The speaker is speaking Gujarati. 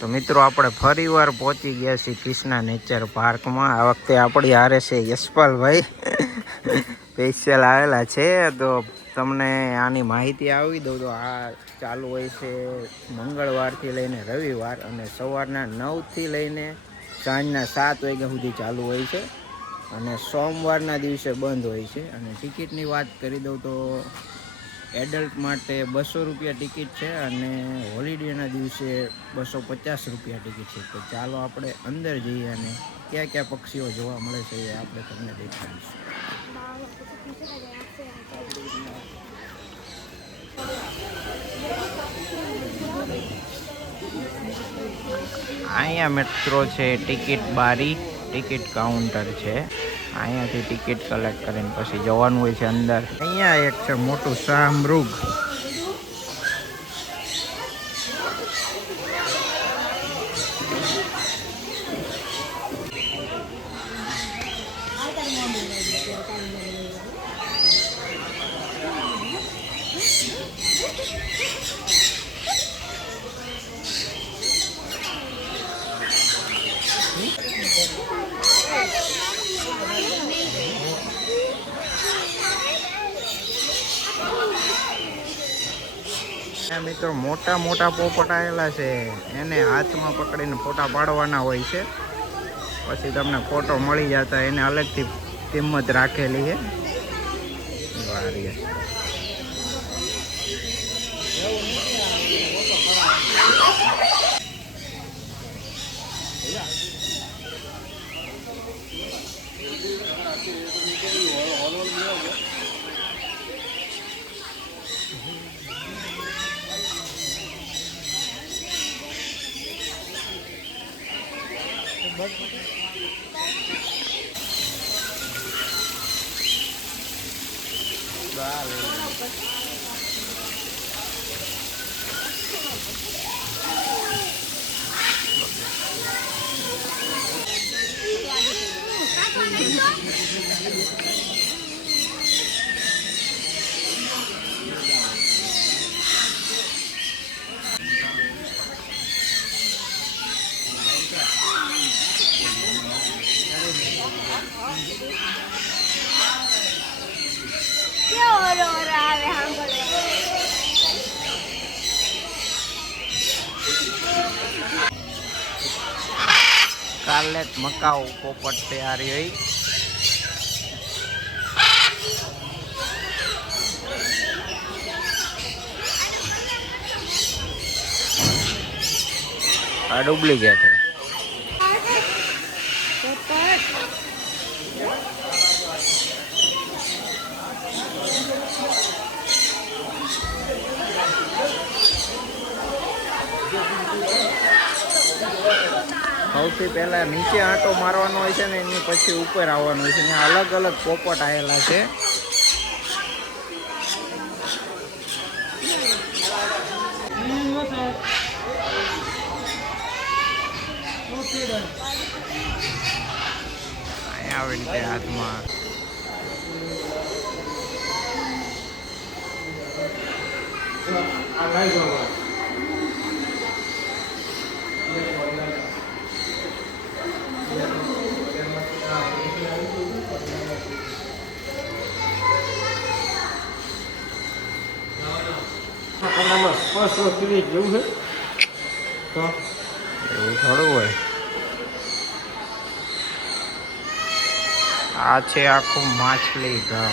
તો મિત્રો આપણે ફરીવાર પહોંચી ગયા છીએ કૃષ્ણા નેચર પાર્કમાં. આ વખતે આપણી હારે છે યશપાલભાઈ સ્પેશિયલ આવેલા છે. તો તમને આની માહિતી આપી દઉં તો આ ચાલુ હોય છે મંગળવારથી લઈને રવિવાર, અને સવારના 9થી લઈને સાંજના 7 વાગ્યા સુધી ચાલુ હોય છે, અને સોમવારના દિવસે બંધ હોય છે. અને ટિકિટની વાત કરી દઉં તો એડલ્ટ માટે 200 રૂપિયા ટિકિટ છે, અને હોલિડેના દિવસે 250 રૂપિયા ટિકિટ છે. તો ચાલો આપણે અંદર જઈએ અને ક્યાં ક્યાં પક્ષીઓ જોવા મળે છે એ આપણે તમને દેખાડીશું. અહીંયા મિત્રો છે ટિકિટ બારી, ટિકિટ કાઉન્ટર છે. અહીંયાથી ટિકિટ કલેક્ટ કરીને પછી જવાનું હોય છે અંદર. અહીંયા એક છે મોટું શાહમૃગ. મિત્રો મોટા મોટા પોપટ આવેલા છે, એને હાથમાં પકડીને ફોટા પાડવાના હોય છે. પછી તમને ફોટો મળી જતા એને અલગથી કિંમત રાખેલી છે. સ્કાર્લેટ મકાઉ પોપટ તૈયાર હોય. આ ડુપ્લિકેટ છે. સૌથી પહેલા નીચે આંટો મારવાનો હોય છે ને એની પછી ઉપર આવવાનું હોય છે. ત્યાં અલગ અલગ પોપટ આવેલા છે. અહીંયા આવી રીતે હાથમાં જેવું છે તો એવું થોડું હોય. આ છે આખું માછલી ઘર.